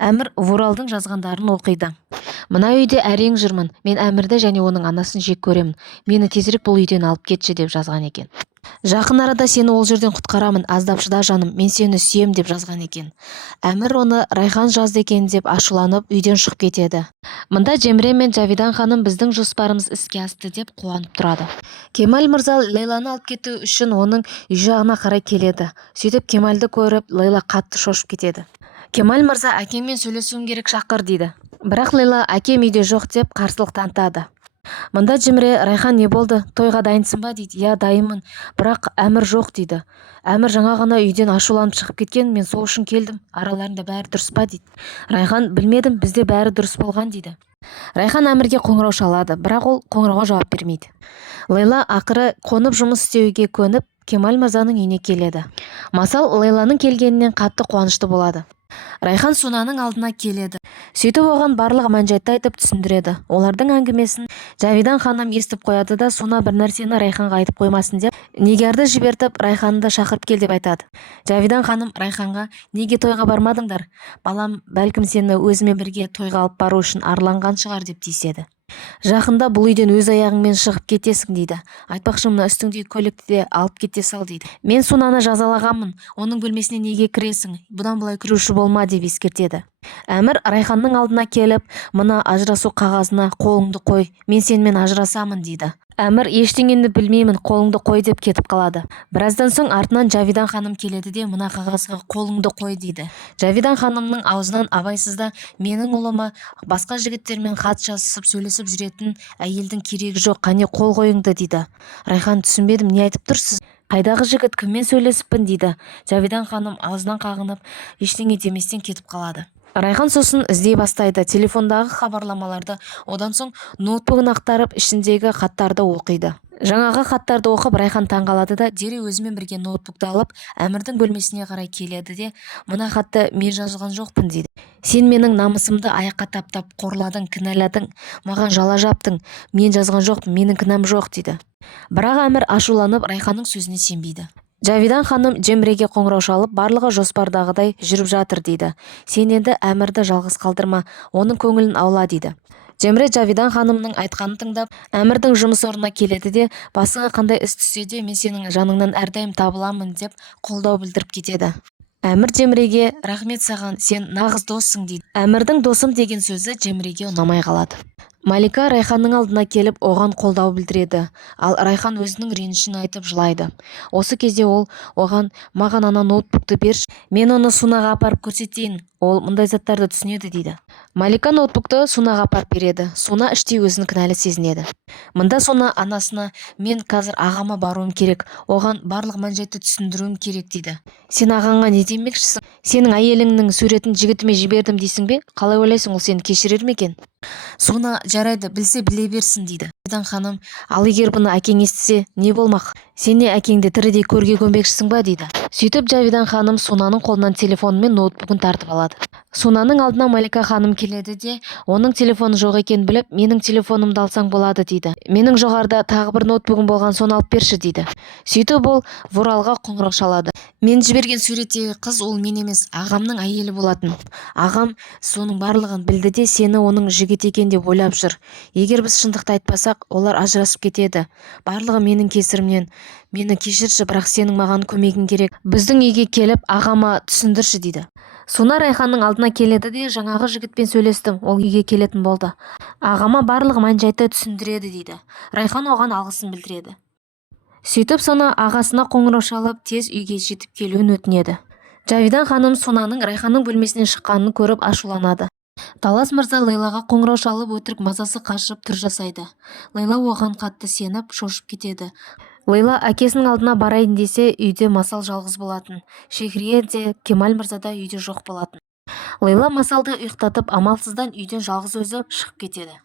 Әмір Вуралдың жазғандарын оқиды. Мына үйде әрең жүрмін. Мен Әмірді және оның анасын жек көремін. Мені тезірек бұл үйден алып кетші деп жазған екен. Жақын арада сені ол жерден құтқарамын. Аздап шыда жаным. Мен сені сүйем деп жазған екен. Әмір оны Райхан жазды екен деп ашуланып үйден шығып кетеді. Мында Жемре мен Жавидан ханым біздің жоспарымыз іске асты деп қуанып тұрады. Кемал мырза Лейланы алып кету үшін оның үй жағына қарай келеді. Сөйтіп Кемалды көріп Лейла қатты шошып кетеді. Кемал мырза, әкеммен сөйлесуім керек, шақыр дейді. Бірақ Лейла әкем үйде жоқ деп қарсылық танытады. Мында Жемре, Райхан не болды? Тойға дайынсың ба дейді. Я дайынмын, бірақ Әмір жоқ дейді. Әмір жаңа ғана үйден ашуланып шығып кеткен, мен сол үшін келдім. Араларында бәрі дұрыс па дейді. Райхан, білмедім, бізде бәрі дұрыс болған дейді. Райхан Әмірге қоңырау шалады, бірақ ол қоңырауға жауап бермейді. Лейла ақыры қонып жұмыс істеуге көніп, Кемал мырзаның үйіне келеді. Масал Лейланың келгенінен қатты қуанышты болады. Райхан Сунаның алдына келеді. Сөйтіп оған барлық мән-жайды айтып түсіндіреді. Олардың әңгімесін Жавидан ханым естіп қояды да, Суна бір нәрсені Райханға айтып қоймасын деп, Нигярды жібертіп, Райханды шақырып кел деп айтады. Жавидан ханым Райханға: неге тойға бармадыңдар? Балам, бәлкім сені өзіме бірге тойға алып бару үшін арланған шығар деп тиіседі. Жақында бұл үйден өз аяғыңмен шығып кетесің дейді. Айтпақшы, мына үстіңдегі көйлекті де алып кете сал дейді. Мен Сунаны жазалағанмын, оның бөлмесіне неге кіресің? Бұдан былай кіруші болма деп ескертеді. Әмір Райханның алдына келіп, мына ажырасу қағазына қолыңды қой, мен сенімен ажырасамын дейді. Әмір ештеңені білмеймін, қолыңды қой деп кетіп қалады. Біраздан соң артынан Жавидан ханым келеді де, мына қағазға қолыңды қой дейді. Жавидан ханымның аузынан абайсызда менің ұлыма басқа жігіттермен хат жазысып сөйлесіп жүретін әйелдің керегі жоқ, қане қол қойыңды дейді. Райхан, түсінбедім, не айтып тұрсыз? Қайдағы жігіт, кіммен сөйлесіппін дейді. Жавидан ханым аузынан қағынып ештеңе деместен кетіп қалады. Райхан сосын іздей бастайды, телефондағы хабарламаларды, одан соң ноутбугын ақтарып ішіндегі хаттарды оқиды. Жаңағы хаттарды оқып Райхан таңғалады да, дереу өзімен бірге ноутбукты алып Әмірдің бөлмесіне қарай келеді де, мына хатты мен жазған жоқпын дейді. Сен менің намысымды аяққа таптап қорладың, кінәладың, маған жала жаптың, мен жазған жоқпын, менің кінәм жоқ дейді. Бірақ Әмір ашуланып Райханның сөзіне сенбейді. Жавидан ханым Жемреге қоңырау шалып, барлығы жоспардағыдай жүріп жатыр дейді. Сен енді Әмірді жалғыз қалдырма, оның көңілін аула дейді. Жемре Жавидан ханымның айтқанын тыңдап, Әмірдің жұмыс орнына келеді де, басыңа қандай іс түссе де мен сенің жаныңнан әрдайым табыламын деп қолдау білдіріп кетеді. Әмір Жемреге: рахмет саған, сен нағыз доссың дейді. Әмірдің досым деген сөзі Жемреге ұнамай қалады. Малика Райханның алдына келіп оған қолдау білдіреді, ал Райхан өзінің ренішін айтып жылайды. Осы кезде ол оған: маған ана ноутбукты берші, мен оны Сунаға апарып көрсетейін, ол мұндай заттарды түсінеді дейді. Малика ноутбукты Сунаға апарып береді. Суна іштей өзін кінәлі сезінеді. Мында Суна анасына: мен қазір ағама баруым керек, оған барлық мән-жайды түсіндіруім керек дейді. Сен ағаңа не демекшісің? Сенің әйеліңнің суретін жігітіме жібердім дейсің бе? Қалай ойлайсың, ол сені кешірер ме екен? Суна: жарайды, білсе біле берсін дейді. Жавидан ханым: ал егер бұны әкең естісе не болмақ? Сен не әкеңді тірідей көрге көмбекшісің ба дейді. Сөйтіп Жавидан ханым Сунаның қолынан телефоны мен ноутбугын тартып алады. Сунаның алдына Малика ханым келеді де, оның телефоны жоқ екенін біліп, менің телефонымды алсаң болады дейді. Менің жоғарыда тағы бір ноутбугым болған, соны алып берші дейді. Сөйтіп ол Вуралға қоңырау шалады. Мен жіберген суреттегі қыз ол мен емес, ағамның әйелі болатын. Ағам соның барлығын білді де сені оның жігіт екен деп ойлап жүр. Егер біз шындықты айтпасақ, олар ажырасып кетеді. Барлығы менің кесірімнен. Мені кешірші, бірақ сенің маған көмегің керек. Біздің үйге келіп ағама түсіндірші дейді. Суна Райханның алдына келеді де, жаңағы жігітпен сөйлестім, ол үйге келетін болды. Ағама барлық мән-жайды түсіндіреді дейді. Райхан оған алғысын білдіреді. Сөйтіп Суна ағасына қоңырау шалып, тез үйге жетіп келуін өтінеді. Жавидан ханым Сунаның Райханның бөлмесінен шыққанын көріп ашуланады. Талас мырза Лейлаға қоңырау шалып өтірік мазасы қашып түр жасайды. Лейла оған қатты сеніп, шошып кетеді. Лейла әкесінің алдына барайын десе, үйде Масал жалғыз болатын. Шехрие де, Кемал мырза да үйде жоқ болатын. Лейла Масалды ұйықтатып, амалсыздан үйден жалғыз өзі шығып кетеді.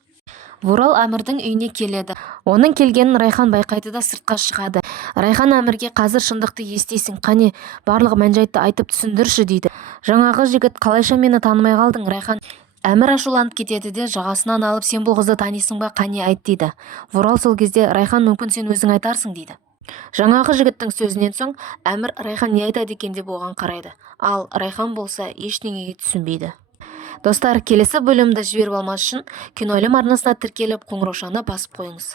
Вурал Әмірдің үйіне келеді. Оның келгенін Райхан байқайды да сыртқа шығады. Райхан Әмірге: қазір шындықты естисің, қане барлық мән-жайды айтып түсіндірші дейді. Жаңағы жігіт: қалайша мені танымай қалдың, Райхан? Әмір ашуланып кетеді де, жағасынан алып: сен бұл қызды танисың ба, қане айт дейді. Вурал сол кезде: Райхан, мүмкін сен өзің айтарсың дейді. Жаңағы жігіттің сөзінен соң Әмір Райхан не айтады екен деп оған қарайды. Ал Райхан болса ештеңеге түсінбейді. Достар, келесі бөлімді жіберіп алмас үшін киноәлем арнасына тіркеліп қоңыраушаны басып қойыңыз.